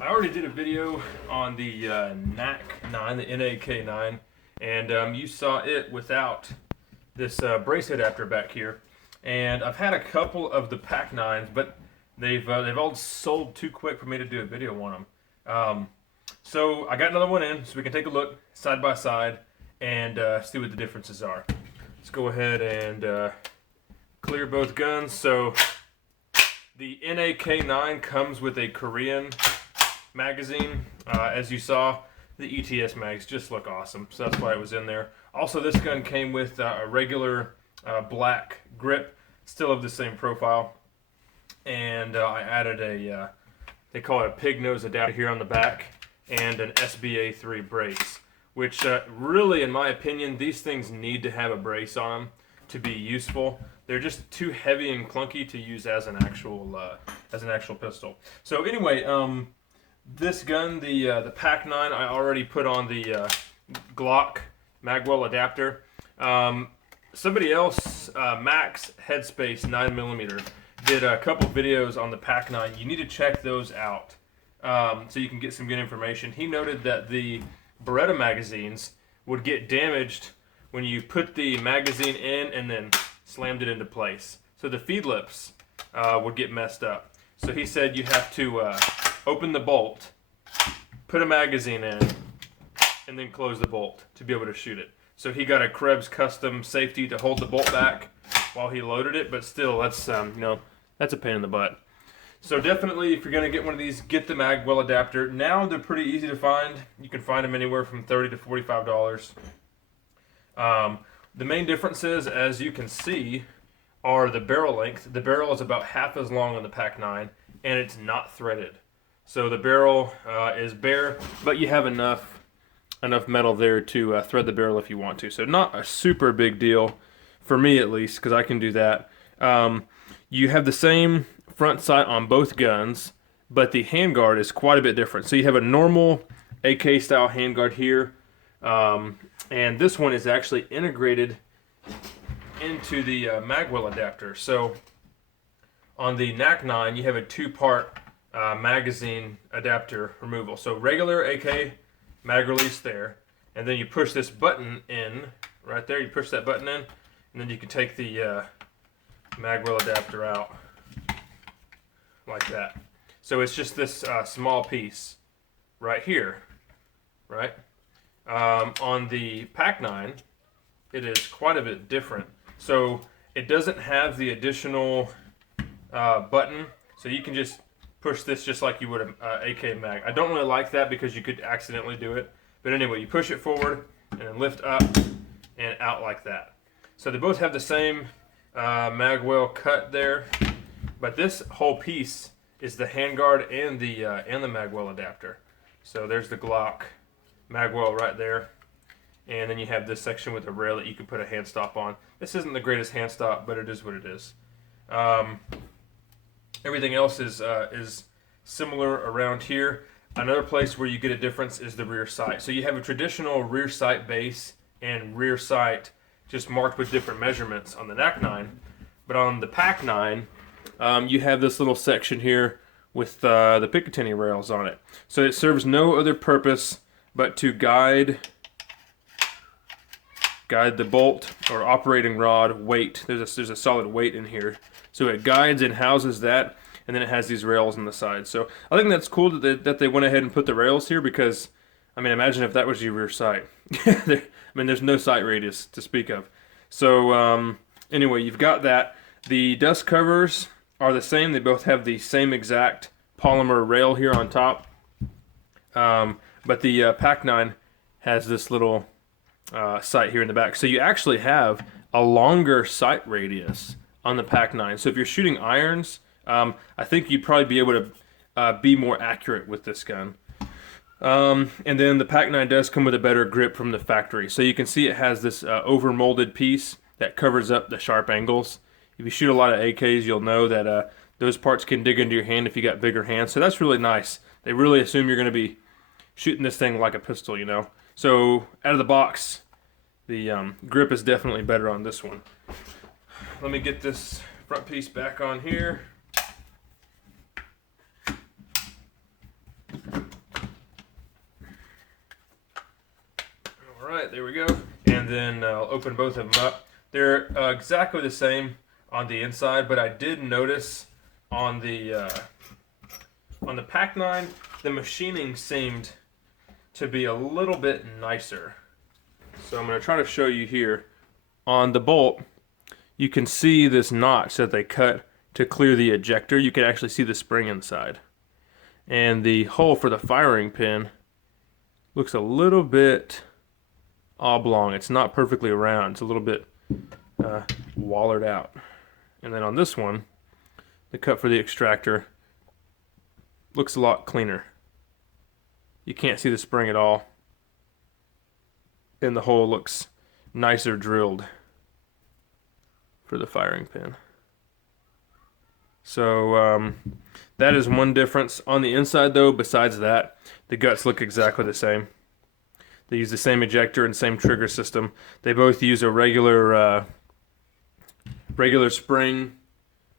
I already did a video on the NAK9, the NAK9, and you saw it without this brace adapter back here. And I've had a couple of the PAK9s, but they've all sold too quick for me to do a video on them. So I got another one in, so we can take a look side by side and see what the differences are. Let's go ahead and clear both guns. So the NAK9 comes with a Korean magazine. As you saw, the ETS mags just look awesome, so that's why it was in there. Also, this gun came with a regular black grip, still of the same profile, and I added a they call it a pig nose adapter here on the back, and an SBA3 brace, which really, in my opinion, these things need to have a brace on them to be useful. They're just too heavy and clunky to use as an actual pistol. So anyway, this gun, the PAK9, I already put on the Glock magwell adapter. Somebody else, Max Headspace 9mm, did a couple videos on the PAK9. You need to check those out so you can get some good information. He noted that the Beretta magazines would get damaged when you put the magazine in and then slammed it into place. So the feed lips would get messed up. So he said you have to open the bolt, put a magazine in, and then close the bolt to be able to shoot it. So he got a Krebs custom safety to hold the bolt back while he loaded it, but still, that's that's a pain in the butt. So definitely, if you're gonna get one of these, get the magwell adapter. Now they're pretty easy to find. You can find them anywhere from $30 to $45. The main differences, as you can see, are the barrel length. The barrel is about half as long on the PAK9, and it's not threaded. So the barrel is bare, but you have enough metal there to thread the barrel if you want to. So not a super big deal, for me at least, because I can do that. You have the same front sight on both guns, but the handguard is quite a bit different. So you have a normal AK style handguard here, and this one is actually integrated into the magwell adapter. So on the NAK9, you have a two-part magazine adapter removal. So regular AK mag release there, and then you push this button in right there. You push that button in, and then you can take the magwell adapter out like that. So it's just this small piece right here, right? On the PAK9, it is quite a bit different. So it doesn't have the additional button, so you can just push this just like you would an AK mag. I don't really like that because you could accidentally do it. But anyway, you push it forward and then lift up and out like that. So they both have the same magwell cut there, but this whole piece is the handguard and the magwell adapter. So there's the Glock magwell right there, and then you have this section with a rail that you can put a hand stop on. This isn't the greatest hand stop, but it is what it is. Everything else is similar around here. Another place where you get a difference is the rear sight. So you have a traditional rear sight base and rear sight just marked with different measurements on the NAK9, but on the PAK9, you have this little section here with the Picatinny rails on it. So it serves no other purpose but to guide the bolt or operating rod weight. There's a solid weight in here. So it guides and houses that, and then it has these rails on the side. So I think that's cool that they went ahead and put the rails here, because, I mean, imagine if that was your rear sight. I mean, there's no sight radius to speak of. So anyway, you've got that. The dust covers are the same. They both have the same exact polymer rail here on top. But the PAK9 has this little sight here in the back. So you actually have a longer sight radius on the PAK9. So if you're shooting irons, I think you'd probably be able to be more accurate with this gun. And then the PAK9 does come with a better grip from the factory. So you can see it has this over-molded piece that covers up the sharp angles. If you shoot a lot of AKs, you'll know that those parts can dig into your hand if you got bigger hands. So that's really nice. They really assume you're going to be shooting this thing like a pistol, you know. So out of the box, the grip is definitely better on this one. Let me get this front piece back on here. open both of them up. They're exactly the same on the inside, but I did notice on the PAK9, the machining seemed to be a little bit nicer. So I'm going to try to show you here. On the bolt, you can see this notch that they cut to clear the ejector. You can actually see the spring inside. And the hole for the firing pin looks a little bit oblong. It's not perfectly round. It's a little bit wallered out. And then on this one, the cut for the extractor looks a lot cleaner. You can't see the spring at all. And the hole looks nicer drilled for the firing pin. So that is one difference. On the inside though, besides that, the guts look exactly the same. They use the same ejector and same trigger system. They both use a regular spring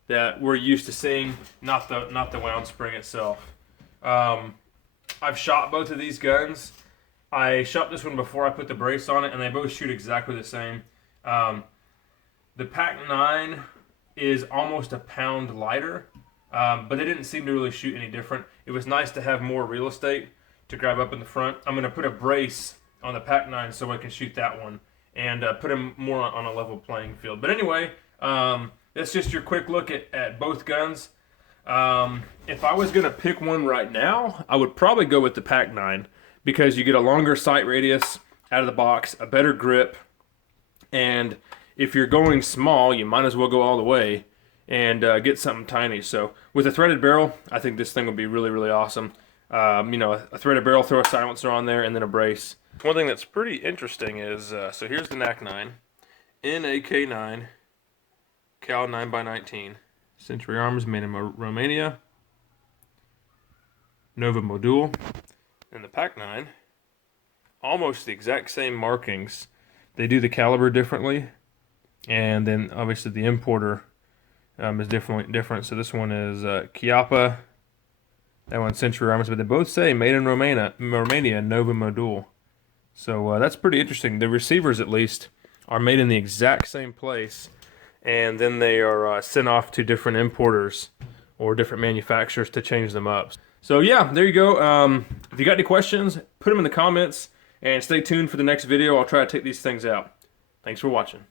that we're used to seeing, not the wound spring itself. I've shot both of these guns. I shot this one before I put the brace on it, and they both shoot exactly the same. The PAK9 is almost a pound lighter, but they didn't seem to really shoot any different. It was nice to have more real estate to grab up in the front. I'm going to put a brace on the PAK9 so I can shoot that one and put them more on a level playing field. But anyway, that's just your quick look at both guns. If I was going to pick one right now, I would probably go with the PAK9 because you get a longer sight radius out of the box, a better grip, and if you're going small, you might as well go all the way and get something tiny. So with a threaded barrel, I think this thing would be really, really awesome. You know, a threaded barrel, throw a silencer on there, and then a brace. One thing that's pretty interesting is, so here's the NAK9, NAK9, Cal 9x19, Century Arms, made in Romania, Nova module, and the PAK9, almost the exact same markings. They do the caliber differently, and then obviously the importer is different. So this one is Chiapa, that one's Century Arms, but they both say made in Romania, Nova module. So that's pretty interesting. The receivers, at least, are made in the exact same place, and then they are sent off to different importers or different manufacturers to change them up. So yeah, there you go. If you got any questions, put them in the comments, and stay tuned for the next video. I'll try to take these things out. Thanks for watching.